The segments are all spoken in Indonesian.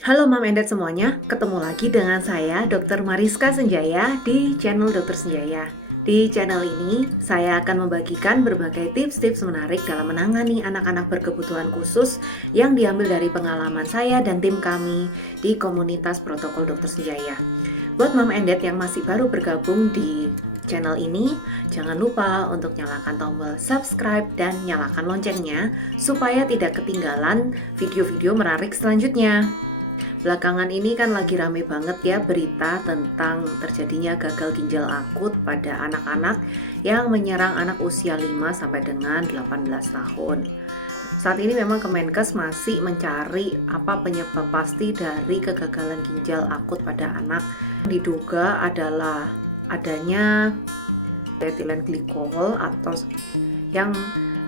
Halo Mam Endet semuanya, ketemu lagi dengan saya Dr. Mariska Senjaya di channel Dr. Senjaya. Di channel ini, saya akan membagikan berbagai tips-tips menarik dalam menangani anak-anak berkebutuhan khusus yang diambil dari pengalaman saya dan tim kami di komunitas protokol Dr. Senjaya. Buat Mam Endet yang masih baru bergabung di channel ini, jangan lupa untuk nyalakan tombol subscribe dan nyalakan loncengnya supaya tidak ketinggalan video-video menarik selanjutnya. Belakangan ini kan lagi rame banget ya berita tentang terjadinya gagal ginjal akut pada anak-anak yang menyerang anak usia 5 sampai dengan 18 tahun. Saat ini memang Kemenkes masih mencari apa penyebab pasti dari kegagalan ginjal akut pada anak. Diduga adalah adanya etilen glikol atau yang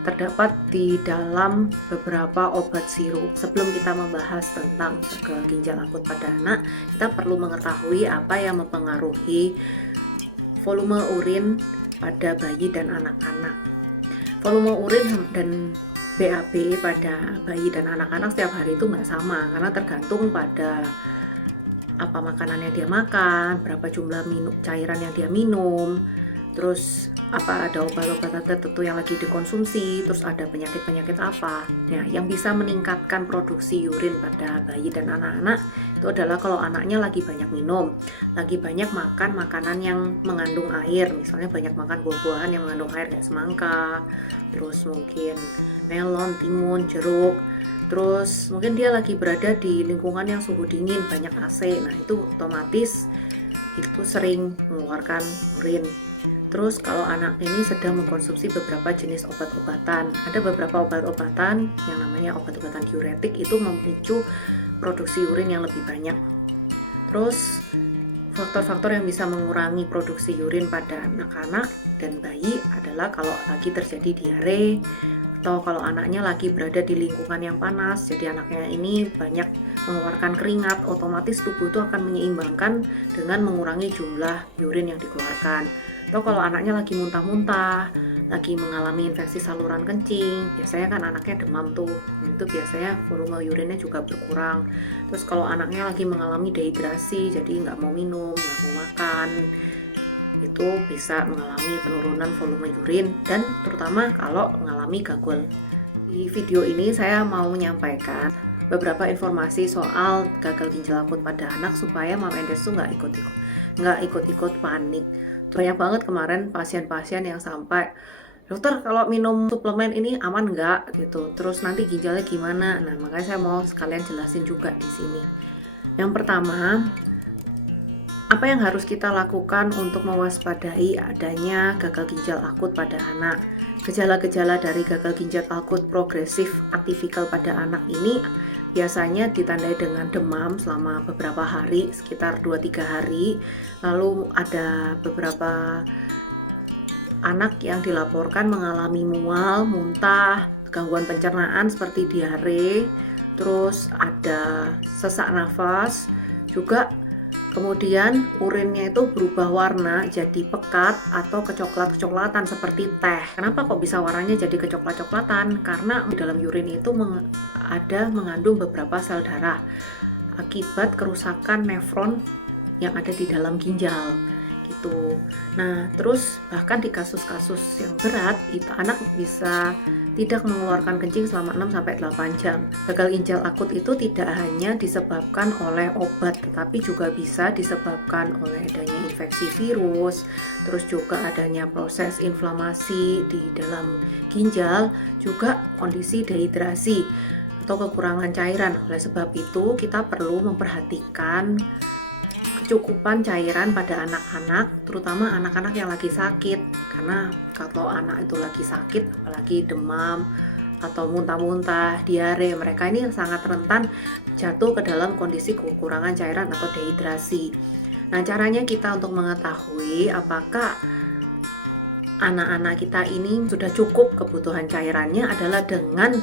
terdapat di dalam beberapa obat sirup. Sebelum kita membahas tentang gagal ginjal akut pada anak, kita perlu mengetahui apa yang mempengaruhi volume urin pada bayi dan anak-anak. Volume urin dan BAB pada bayi dan anak-anak setiap hari itu nggak sama, karena tergantung pada apa makanan yang dia makan, berapa jumlah cairan yang dia minum, terus apa ada obat-obatan tertentu yang lagi dikonsumsi, terus ada penyakit-penyakit apa. Nah, yang bisa meningkatkan produksi urin pada bayi dan anak-anak itu adalah kalau anaknya lagi banyak minum, lagi banyak makan makanan yang mengandung air, misalnya banyak makan buah-buahan yang mengandung air kayak semangka, terus mungkin melon, timun, jeruk. Terus mungkin dia lagi berada di lingkungan yang suhu dingin, banyak AC. Nah, itu otomatis itu sering mengeluarkan urin. Terus kalau anak ini sedang mengkonsumsi beberapa jenis obat-obatan, ada beberapa obat-obatan yang namanya obat-obatan diuretik itu memicu produksi urin yang lebih banyak. Terus faktor-faktor yang bisa mengurangi produksi urin pada anak-anak dan bayi adalah kalau lagi terjadi diare, atau kalau anaknya lagi berada di lingkungan yang panas, jadi anaknya ini banyak mengeluarkan keringat, otomatis tubuh itu akan menyeimbangkan dengan mengurangi jumlah urin yang dikeluarkan. Atau kalau anaknya lagi muntah-muntah, lagi mengalami infeksi saluran kencing, biasanya kan anaknya demam tuh, itu biasanya volume urinnya juga berkurang. Terus kalau anaknya lagi mengalami dehidrasi, jadi nggak mau minum, nggak mau makan, itu bisa mengalami penurunan volume urin, dan terutama kalau mengalami gangguan. Di video ini saya mau menyampaikan beberapa informasi soal gagal ginjal akut pada anak supaya Mam Endes tuh nggak ikut-ikut panik. Banyak banget kemarin pasien-pasien yang sampai, dokter kalau minum suplemen ini aman nggak gitu, terus nanti ginjalnya gimana. Nah, makanya saya mau sekalian jelasin juga di sini. Yang pertama, apa yang harus kita lakukan untuk mewaspadai adanya gagal ginjal akut pada anak? Gejala-gejala dari gagal ginjal akut progresif atipikal pada anak ini biasanya ditandai dengan demam selama beberapa hari, sekitar 2-3 hari. Lalu ada beberapa anak yang dilaporkan mengalami mual, muntah, gangguan pencernaan seperti diare, terus ada sesak nafas, juga kemudian urinnya itu berubah warna jadi pekat atau kecoklat-kecoklatan seperti teh. Kenapa kok bisa warnanya jadi kecoklat-coklatan? Karena di dalam urin itu ada mengandung beberapa sel darah akibat kerusakan nefron yang ada di dalam ginjal gitu. Nah, terus bahkan di kasus-kasus yang berat itu anak bisa tidak mengeluarkan kencing selama 6-8 jam. Gagal ginjal akut itu tidak hanya disebabkan oleh obat, tetapi juga bisa disebabkan oleh adanya infeksi virus, terus juga adanya proses inflamasi di dalam ginjal, juga kondisi dehidrasi atau kekurangan cairan. Oleh sebab itu, kita perlu memperhatikan kecukupan cairan pada anak-anak, terutama anak-anak yang lagi sakit. Karena kalau anak itu lagi sakit, apalagi demam atau muntah-muntah, diare, mereka ini sangat rentan jatuh ke dalam kondisi kekurangan cairan atau dehidrasi. Nah, caranya kita untuk mengetahui apakah anak-anak kita ini sudah cukup kebutuhan cairannya adalah dengan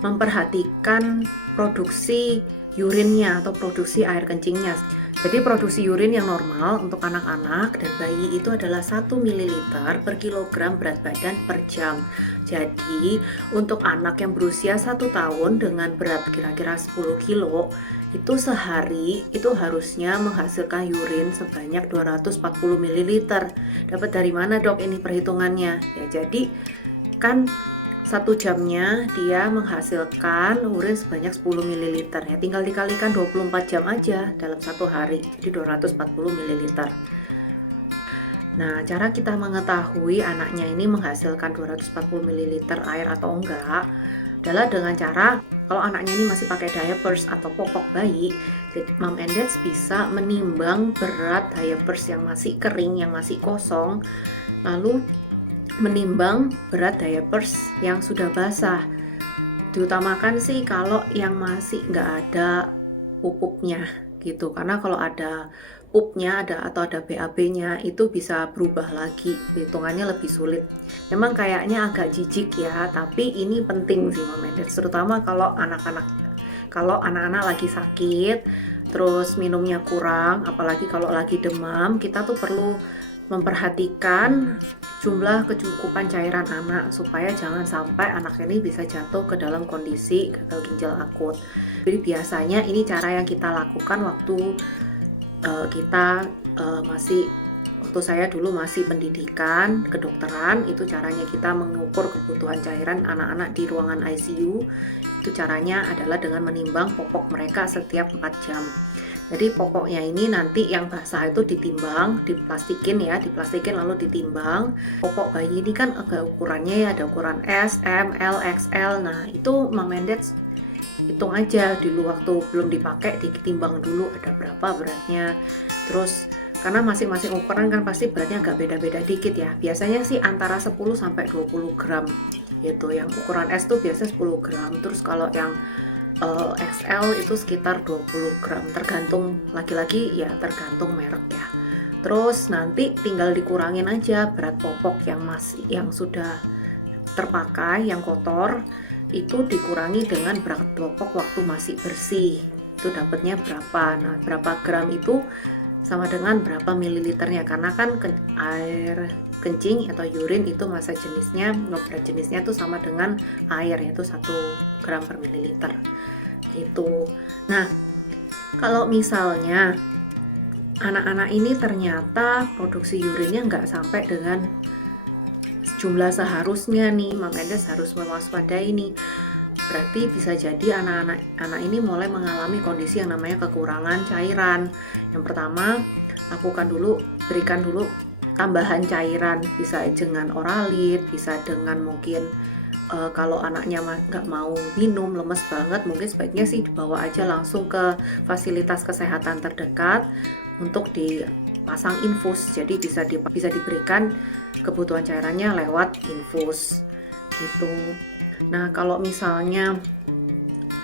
memperhatikan produksi urinnya atau produksi air kencingnya. Jadi produksi urin yang normal untuk anak-anak dan bayi itu adalah 1 ml per kilogram berat badan per jam. Jadi untuk anak yang berusia 1 tahun dengan berat kira-kira 10 kilo itu sehari itu harusnya menghasilkan urin sebanyak 240 ml. Dapat dari mana dok ini perhitungannya? Ya jadi kan 1 jamnya dia menghasilkan urin sebanyak 10 ml, ya tinggal dikalikan 24 jam aja dalam 1 hari, jadi 240 ml. Nah, cara kita mengetahui anaknya ini menghasilkan 240 ml air atau enggak adalah dengan cara kalau anaknya ini masih pakai diapers atau popok bayi, jadi mom and dad bisa menimbang berat diapers yang masih kering, yang masih kosong, lalu menimbang berat diapers yang sudah basah. Diutamakan sih kalau yang masih nggak ada pupuknya gitu, karena kalau ada pupnya atau ada BAB-nya itu bisa berubah lagi, hitungannya lebih sulit. Memang kayaknya agak jijik ya, tapi ini penting sih Mom and Dad, terutama kalau anak-anak lagi sakit, terus minumnya kurang, apalagi kalau lagi demam, kita tuh perlu memperhatikan jumlah kecukupan cairan anak supaya jangan sampai anak ini bisa jatuh ke dalam kondisi gagal ginjal akut. Jadi biasanya ini cara yang kita lakukan waktu waktu saya dulu masih pendidikan kedokteran, itu caranya kita mengukur kebutuhan cairan anak-anak di ruangan ICU. Itu caranya adalah dengan menimbang popok mereka setiap 4 jam. Jadi popoknya ini nanti yang basah itu ditimbang, diplastikin lalu ditimbang. Popok bayi ini kan agak ukurannya ya, ada ukuran S, M, L, XL. Nah itu Mom and Dad hitung aja dulu waktu belum dipakai, ditimbang dulu ada berapa beratnya. Terus karena masing-masing ukuran kan pasti beratnya agak beda-beda dikit ya. Biasanya sih antara 10 sampai 20 gram gitu. Yang ukuran S tuh biasa 10 gram. Terus kalau yang XL itu sekitar 20 gram. Tergantung laki-laki ya, tergantung merek ya. Terus nanti tinggal dikurangin aja berat popok yang sudah terpakai, yang kotor itu dikurangi dengan berat popok waktu masih bersih. Itu dapatnya berapa? Nah, berapa gram itu sama dengan berapa mililiternya, karena kan air kencing atau urin itu massa jenisnya, berat jenisnya itu sama dengan air, yaitu 1 gram per mililiter gitu. Nah, kalau misalnya anak-anak ini ternyata produksi urinnya nggak sampai dengan jumlah seharusnya nih, Mom and Dad harus mewaspadai nih. Berarti bisa jadi anak ini mulai mengalami kondisi yang namanya kekurangan cairan. Yang pertama, berikan dulu tambahan cairan, bisa dengan Oralit, bisa dengan mungkin kalau anaknya nggak mau minum, lemes banget, mungkin sebaiknya sih dibawa aja langsung ke fasilitas kesehatan terdekat untuk dipasang infus. Jadi bisa diberikan kebutuhan cairannya lewat infus gitu. Nah, kalau misalnya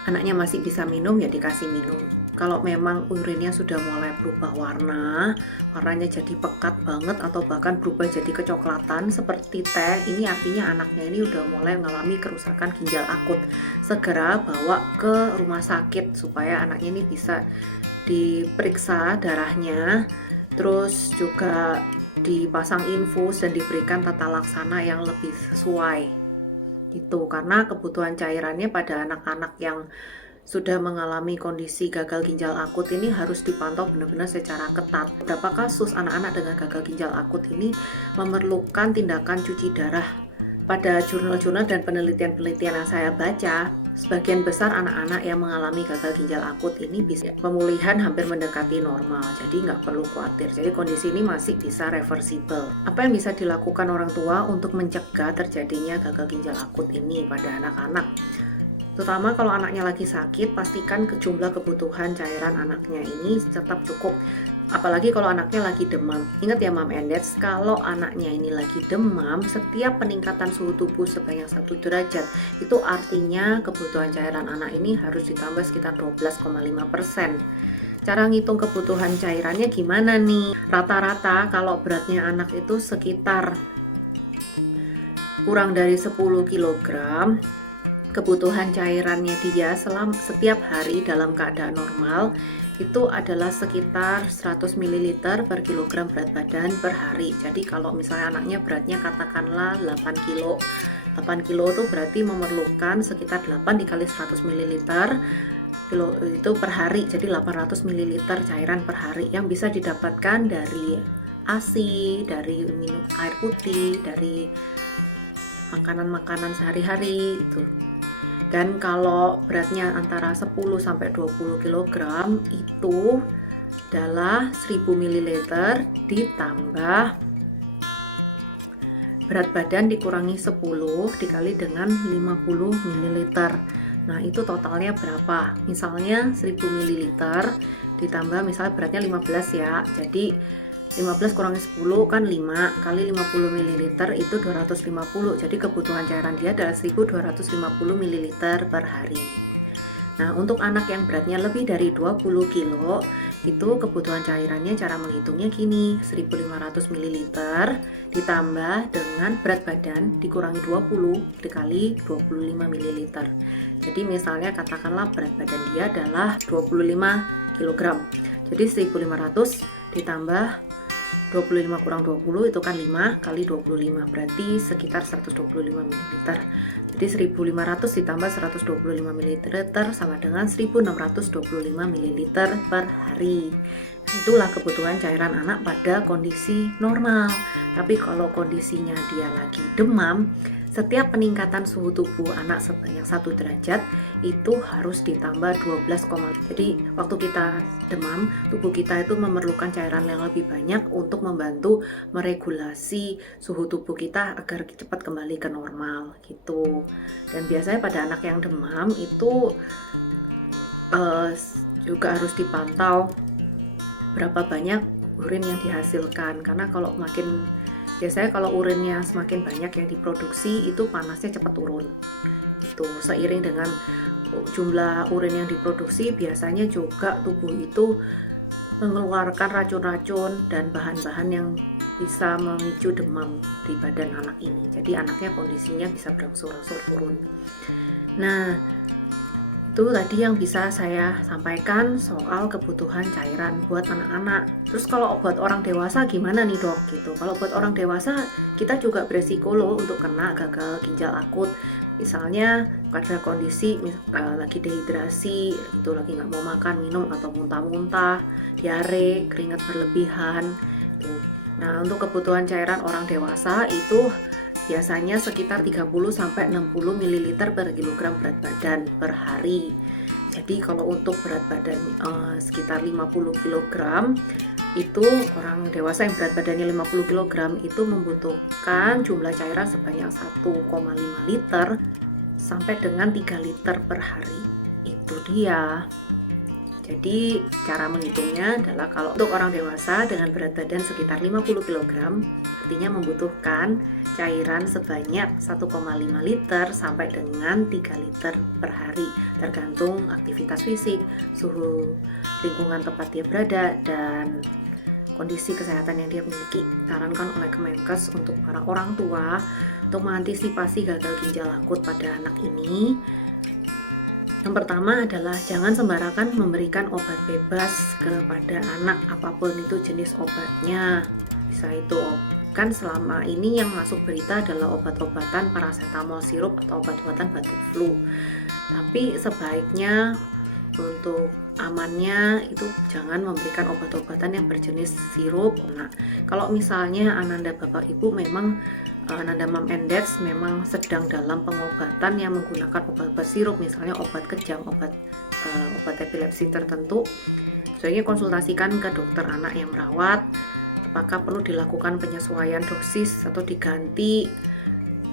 anaknya masih bisa minum ya dikasih minum. Kalau memang urinnya sudah mulai berubah warnanya jadi pekat banget atau bahkan berubah jadi kecoklatan seperti teh, ini artinya anaknya ini udah mulai mengalami kerusakan ginjal akut. Segera bawa ke rumah sakit supaya anaknya ini bisa diperiksa darahnya, terus juga dipasang infus dan diberikan tata laksana yang lebih sesuai gitu. Karena kebutuhan cairannya pada anak-anak yang sudah mengalami kondisi gagal ginjal akut ini harus dipantau benar-benar secara ketat. Beberapa kasus anak-anak dengan gagal ginjal akut ini memerlukan tindakan cuci darah. Pada jurnal-jurnal dan penelitian-penelitian yang saya baca, sebagian besar anak-anak yang mengalami gagal ginjal akut ini bisa pemulihan hampir mendekati normal, jadi nggak perlu khawatir. Jadi kondisi ini masih bisa reversible. Apa yang bisa dilakukan orang tua untuk mencegah terjadinya gagal ginjal akut ini pada anak-anak? Terutama kalau anaknya lagi sakit, pastikan jumlah kebutuhan cairan anaknya ini tetap cukup. Apalagi kalau anaknya lagi demam. Ingat ya Mom and Dad, kalau anaknya ini lagi demam, setiap peningkatan suhu tubuh sebanyak 1 derajat, itu artinya kebutuhan cairan anak ini harus ditambah sekitar 12,5%. Cara ngitung kebutuhan cairannya gimana nih? Rata-rata kalau beratnya anak itu sekitar kurang dari 10 kg, kebutuhan cairannya dia setiap hari dalam keadaan normal itu adalah sekitar 100 ml per kilogram berat badan per hari. Jadi kalau misalnya anaknya beratnya katakanlah 8 kilo, 8 kilo itu berarti memerlukan sekitar 8 dikali 100 ml kilo itu per hari, jadi 800 ml cairan per hari yang bisa didapatkan dari ASI, dari minum air putih, dari makanan-makanan sehari-hari itu. Dan kalau beratnya antara 10 sampai 20 kg itu adalah 1000 ml ditambah berat badan dikurangi 10 dikali dengan 50 ml. Nah, itu totalnya berapa? Misalnya 1000 ml ditambah misalnya beratnya 15 ya. Jadi 15 kurangi 10 kan 5 kali 50 ml itu 250. Jadi kebutuhan cairan dia adalah 1250 ml per hari. Nah, untuk anak yang beratnya lebih dari 20 kilo, itu kebutuhan cairannya cara menghitungnya gini, 1500 ml ditambah dengan berat badan dikurangi 20 dikali 25 ml. Jadi misalnya katakanlah berat badan dia adalah 25 kg. Jadi 1500 ditambah 25 kurang 20 itu kan 5 kali 25 berarti sekitar 125 ml. Jadi 1500 ditambah 125 ml sama dengan 1625 ml per hari. Itulah kebutuhan cairan anak pada kondisi normal. Tapi kalau kondisinya dia lagi demam, setiap peningkatan suhu tubuh anak sebanyak 1 derajat itu harus ditambah 12, jadi waktu kita demam, tubuh kita itu memerlukan cairan yang lebih banyak untuk membantu meregulasi suhu tubuh kita agar cepat kembali ke normal gitu. Dan biasanya pada anak yang demam itu juga harus dipantau berapa banyak urin yang dihasilkan, karena biasanya kalau urinnya semakin banyak yang diproduksi itu panasnya cepat turun. Itu seiring dengan jumlah urin yang diproduksi biasanya juga tubuh itu mengeluarkan racun-racun dan bahan-bahan yang bisa memicu demam di badan anak ini. Jadi anaknya kondisinya bisa berangsur-angsur turun. Nah, itu tadi yang bisa saya sampaikan soal kebutuhan cairan buat anak-anak. Terus kalau buat orang dewasa gimana nih dok gitu? Kalau buat orang dewasa kita juga beresiko loh untuk kena gagal ginjal akut. Misalnya pada kondisi lagi dehidrasi, itu lagi nggak mau makan, minum atau muntah-muntah, diare, keringat berlebihan. Nah, untuk kebutuhan cairan orang dewasa itu biasanya sekitar 30-60 ml per kilogram berat badan per hari. Jadi kalau untuk berat badan sekitar 50 kg, itu orang dewasa yang berat badannya 50 kg itu membutuhkan jumlah cairan sebanyak 1,5 liter sampai dengan 3 liter per hari. Itu dia. Jadi cara menghitungnya adalah kalau untuk orang dewasa dengan berat badan sekitar 50 kg, artinya membutuhkan cairan sebanyak 1,5 liter sampai dengan 3 liter per hari, tergantung aktivitas fisik, suhu lingkungan tempat dia berada, dan kondisi kesehatan yang dia miliki. Disarankan oleh Kemenkes untuk para orang tua untuk mengantisipasi gagal ginjal akut pada anak ini. Yang pertama adalah jangan sembarangan memberikan obat bebas kepada anak, apapun itu jenis obatnya. Bisa itu kan selama ini yang masuk berita adalah obat-obatan paracetamol sirup atau obat-obatan batuk flu. Tapi sebaiknya untuk amannya itu jangan memberikan obat-obatan yang berjenis sirup. Nah, kalau misalnya Ananda Bapak Ibu memang Ananda Mom and Dad memang sedang dalam pengobatan yang menggunakan obat-obat sirup, misalnya obat kejang, obat epilepsi tertentu, sebaiknya konsultasikan ke dokter anak yang merawat apakah perlu dilakukan penyesuaian dosis atau diganti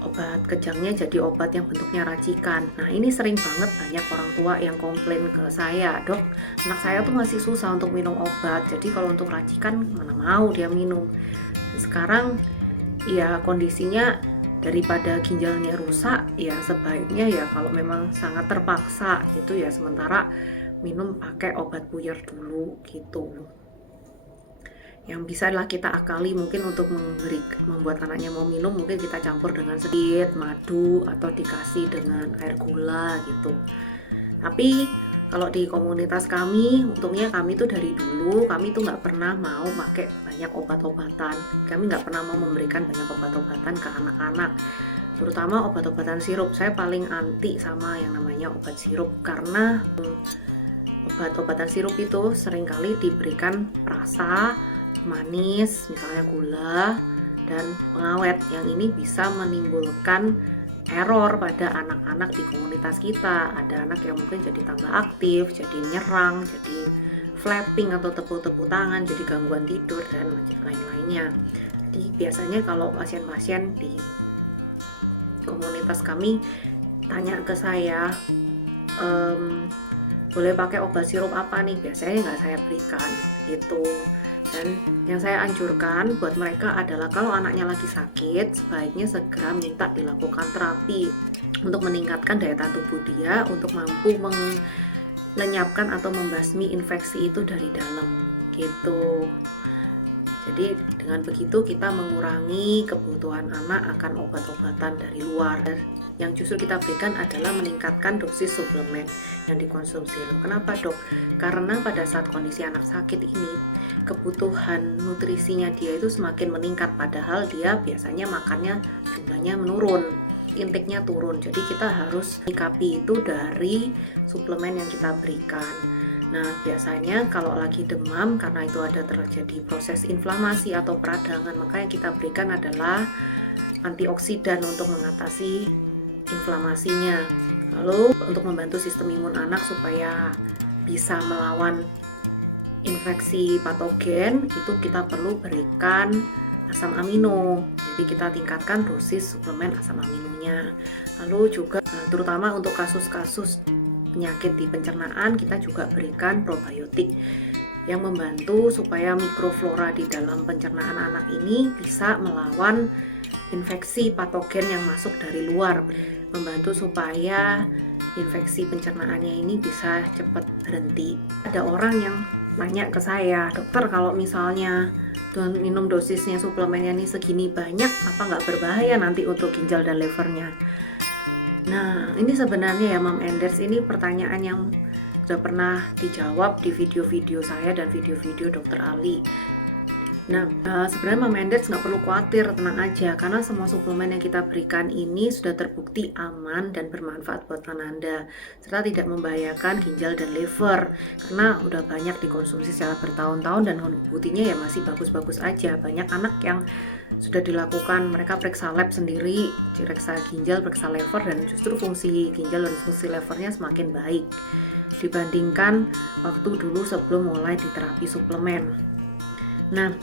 obat kejangnya jadi obat yang bentuknya racikan. Nah, ini sering banget banyak orang tua yang komplain ke saya, dok, anak saya tuh masih susah untuk minum obat, jadi kalau untuk racikan mana mau dia minum. Sekarang ya kondisinya daripada ginjalnya rusak, ya sebaiknya ya kalau memang sangat terpaksa gitu ya sementara minum pakai obat buyar dulu gitu. Yang bisa lah kita akali mungkin untuk membuat anaknya mau minum, mungkin kita campur dengan sedikit madu atau dikasih dengan air gula gitu. Tapi kalau di komunitas kami, untungnya kami tuh dari dulu kami tuh nggak pernah mau pakai banyak obat-obatan. Kami nggak pernah mau memberikan banyak obat-obatan ke anak-anak, terutama obat-obatan sirup. Saya paling anti sama yang namanya obat sirup karena obat-obatan sirup itu seringkali diberikan perasa, manis, misalnya gula, dan pengawet yang ini bisa menimbulkan error pada anak-anak di komunitas kita. Ada anak yang mungkin jadi tambah aktif, jadi nyerang, jadi flapping atau tepuk-tepuk tangan, jadi gangguan tidur dan lain-lainnya. Jadi biasanya kalau pasien-pasien di komunitas kami tanya ke saya, boleh pakai obat sirup apa nih? Biasanya nggak saya berikan gitu. Dan yang saya anjurkan buat mereka adalah kalau anaknya lagi sakit, sebaiknya segera minta dilakukan terapi untuk meningkatkan daya tahan tubuh dia untuk mampu melenyapkan atau membasmi infeksi itu dari dalam gitu. Jadi dengan begitu kita mengurangi kebutuhan anak akan obat-obatan dari luar. Yang justru kita berikan adalah meningkatkan dosis suplemen yang dikonsumsi. Kenapa dok? Karena pada saat kondisi anak sakit ini, kebutuhan nutrisinya dia itu semakin meningkat, padahal dia biasanya makannya jumlahnya menurun, intake-nya turun. Jadi kita harus menyikapi itu dari suplemen yang kita berikan. Nah, biasanya kalau lagi demam, karena itu ada terjadi proses inflamasi atau peradangan, maka yang kita berikan adalah antioksidan untuk mengatasi inflamasinya. Lalu untuk membantu sistem imun anak supaya bisa melawan infeksi patogen, itu kita perlu berikan asam amino. Jadi kita tingkatkan dosis suplemen asam aminonya. Lalu juga terutama untuk kasus-kasus penyakit di pencernaan, kita juga berikan probiotik yang membantu supaya mikroflora di dalam pencernaan anak ini bisa melawan infeksi patogen yang masuk dari luar, membantu supaya infeksi pencernaannya ini bisa cepat berhenti. Ada orang yang nanya ke saya, dokter kalau misalnya minum dosisnya suplemennya ini segini banyak, apa nggak berbahaya nanti untuk ginjal dan levernya? Nah, ini sebenarnya ya Mam Enders, ini pertanyaan yang sudah pernah dijawab di video-video saya dan video-video Dr. Ali. Nah, sebenarnya Mam Enders nggak perlu khawatir, tenang aja, karena semua suplemen yang kita berikan ini sudah terbukti aman dan bermanfaat buat Anda, serta tidak membahayakan ginjal dan liver, karena udah banyak dikonsumsi secara bertahun-tahun dan buktinya ya masih bagus-bagus aja. Banyak anak yang sudah dilakukan, mereka periksa lab sendiri, periksa ginjal, periksa liver, dan justru fungsi ginjal dan fungsi livernya semakin baik dibandingkan waktu dulu sebelum mulai diterapi suplemen. Nah,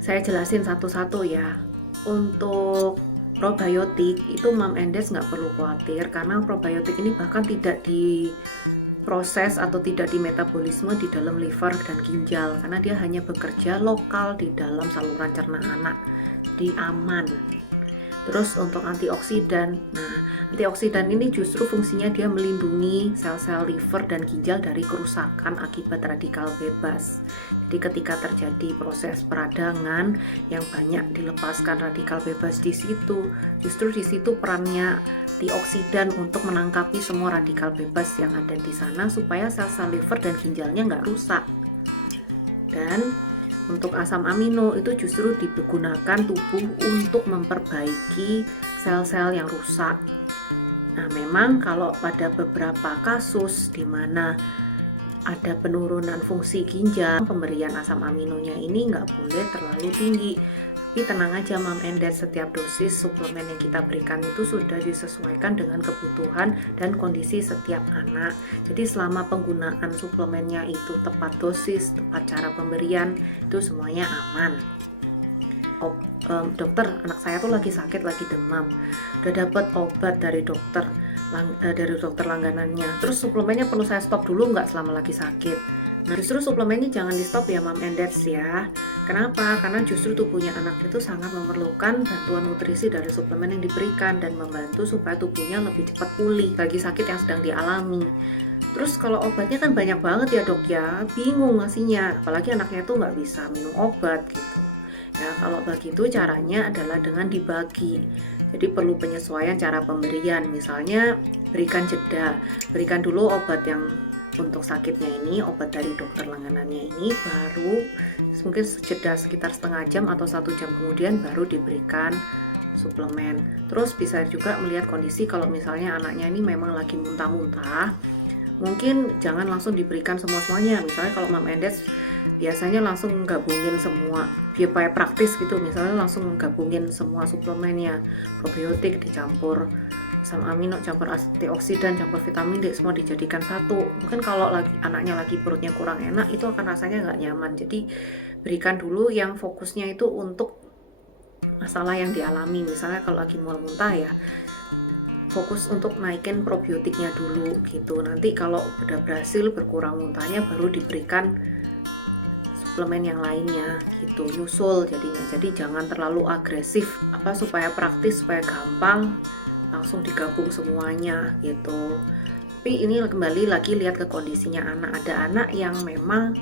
saya jelasin satu-satu ya. Untuk probiotik itu Mam Enders nggak perlu khawatir, karena probiotik ini bahkan tidak diproses atau tidak dimetabolisme di dalam liver dan ginjal, karena dia hanya bekerja lokal di dalam saluran cerna anak, jadi aman. Terus untuk antioksidan, nah antioksidan ini justru fungsinya dia melindungi sel-sel liver dan ginjal dari kerusakan akibat radikal bebas. Jadi ketika terjadi proses peradangan yang banyak dilepaskan radikal bebas di situ, justru di situ perannya antioksidan untuk menangkapi semua radikal bebas yang ada di sana supaya sel-sel liver dan ginjalnya nggak rusak. Dan untuk asam amino itu justru digunakan tubuh untuk memperbaiki sel-sel yang rusak. Nah, memang kalau pada beberapa kasus di mana ada penurunan fungsi ginjal, pemberian asam aminonya ini nggak boleh terlalu tinggi. Tapi tenang aja Mam Enders, setiap dosis suplemen yang kita berikan itu sudah disesuaikan dengan kebutuhan dan kondisi setiap anak. Jadi selama penggunaan suplemennya itu tepat dosis, tepat cara pemberian, itu semuanya aman. Dokter, anak saya tuh lagi sakit, lagi demam, udah dapat obat dari dokter langganannya, terus suplemennya perlu saya stop dulu nggak selama lagi sakit? Nah, justru suplemennya jangan di stop ya Mam Enders ya. Kenapa? Karena justru tubuhnya anak itu sangat memerlukan bantuan nutrisi dari suplemen yang diberikan dan membantu supaya tubuhnya lebih cepat pulih bagi sakit yang sedang dialami. Terus kalau obatnya kan banyak banget ya dok ya, bingung ngasihnya, apalagi anaknya tuh nggak bisa minum obat gitu. Ya kalau begitu caranya adalah dengan dibagi. Jadi perlu penyesuaian cara pemberian, misalnya berikan jeda, berikan dulu obat yang untuk sakitnya ini, obat dari dokter langganannya ini, baru mungkin jeda sekitar setengah jam atau 1 jam kemudian baru diberikan suplemen. Terus bisa juga melihat kondisi, kalau misalnya anaknya ini memang lagi muntah-muntah mungkin jangan langsung diberikan semua-semuanya. Misalnya kalau Mam Endes biasanya langsung gabungin semua, supaya praktis gitu, misalnya langsung gabungin semua suplemennya, probiotik dicampur asam amino, campur antioksidan, campur vitamin D, semua dijadikan satu. Mungkin kalau anaknya lagi perutnya kurang enak, itu akan rasanya nggak nyaman. Jadi berikan dulu yang fokusnya itu untuk masalah yang dialami. Misalnya kalau lagi mual muntah ya, fokus untuk naikin probiotiknya dulu gitu. Nanti kalau udah berhasil berkurang muntahnya, baru diberikan suplemen yang lainnya gitu, nyusul jadinya. Jadi jangan terlalu agresif, supaya praktis, supaya gampang, langsung digabung semuanya gitu. Tapi ini kembali lagi lihat ke kondisinya anak. Ada anak yang memang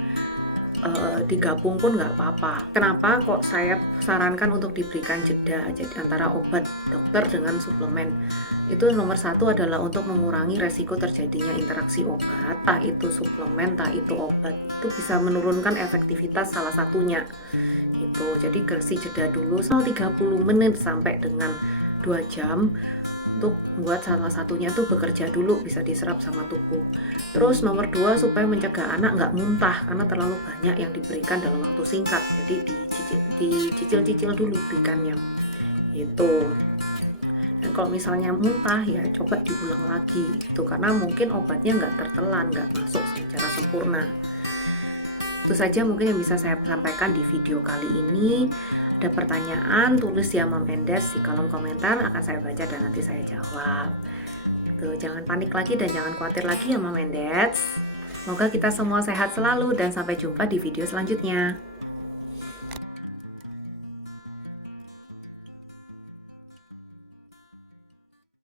digabung pun nggak apa-apa. Kenapa kok saya sarankan untuk diberikan jeda jadi antara obat dokter dengan suplemen? Itu nomor satu adalah untuk mengurangi resiko terjadinya interaksi obat, entah itu suplemen, entah itu obat. Itu bisa menurunkan efektivitas salah satunya gitu. Jadi kasih jeda dulu 30 menit sampai dengan 2 jam untuk buat salah satunya tuh bekerja dulu, bisa diserap sama tubuh. Terus nomor 2, supaya mencegah anak nggak muntah karena terlalu banyak yang diberikan dalam waktu singkat. Jadi dicicil-cicil dulu berikannya gitu. Dan kalau misalnya muntah ya coba diulang lagi gitu, karena mungkin obatnya nggak tertelan, nggak masuk secara sempurna. Itu saja mungkin yang bisa saya sampaikan di video kali ini. Ada pertanyaan, tulis ya Mam Endes di kolom komentar, akan saya baca dan nanti saya jawab. Tuh, jangan panik lagi dan jangan khawatir lagi ya Mam Endes. Semoga kita semua sehat selalu dan sampai jumpa di video selanjutnya.